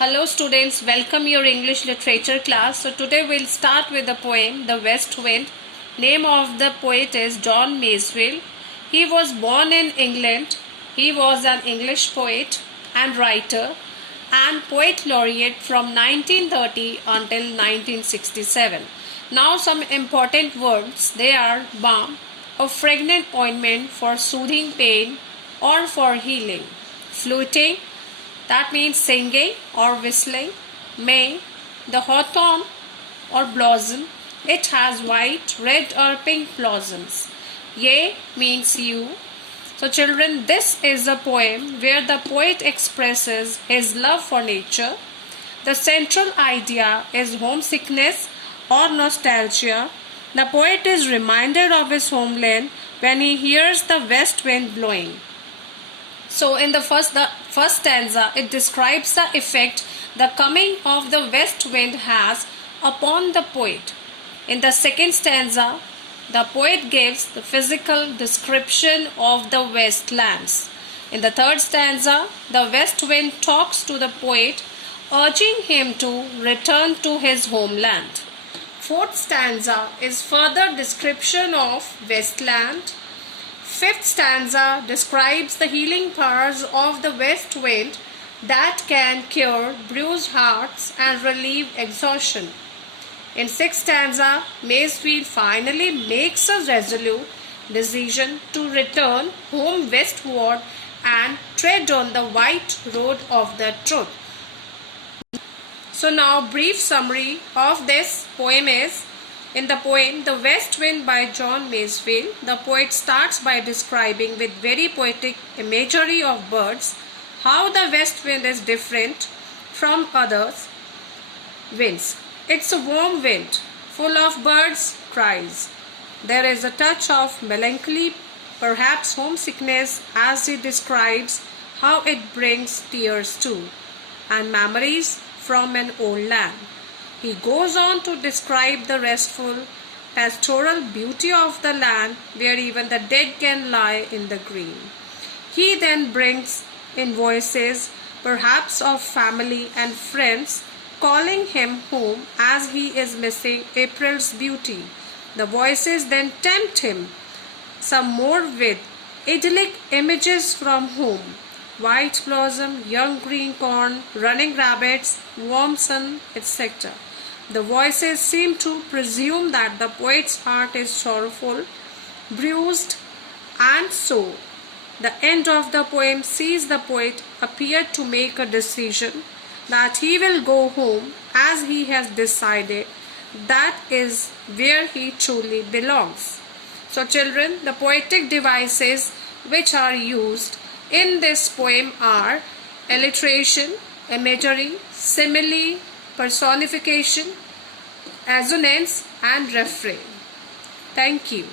Hello students, welcome your English literature class. So today we'll start with the poem The West Wind. Name of the poet is John Masefield. He was born in England. He was an English poet and writer and poet laureate from 1930 until 1967. Now some important words. They are balm, a fragrant ointment for soothing pain or for healing. Fluting, that means singing or whistling. May, the hawthorn or blossom. It has white, red or pink blossoms. Ye means you. So children, this is a poem where the poet expresses his love for nature. The central idea is homesickness or nostalgia. The poet is reminded of his homeland when he hears the west wind blowing. So in the first stanza, it describes the effect the coming of the west wind has upon the poet. In the second stanza, the poet gives the physical description of the westlands. In the third stanza, the west wind talks to the poet, urging him to return to his homeland. Fourth stanza is further description of westland. Fifth stanza describes the healing powers of the west wind that can cure bruised hearts and relieve exhaustion. In sixth stanza, Masefield finally makes a resolute decision to return home westward and tread on the white road of the truth. So now brief summary of this poem is, in the poem The West Wind by John Masefield, the poet starts by describing with very poetic imagery of birds how the west wind is different from other winds. It's a warm wind, full of birds' cries. There is a touch of melancholy, perhaps homesickness, as he describes how it brings tears too, and memories from an old land. He goes on to describe the restful, pastoral beauty of the land where even the dead can lie in the green. He then brings in voices, perhaps of family and friends, calling him home as he is missing April's beauty. The voices then tempt him some more with idyllic images from home: white blossom, young green corn, running rabbits, warm sun, etc. The voices seem to presume that the poet's heart is sorrowful, bruised, and so the end of the poem sees the poet appear to make a decision that he will go home as he has decided that is where he truly belongs. So children, the poetic devices which are used in this poem are alliteration, imagery, simile, personification, assonance and refrain. Thank you.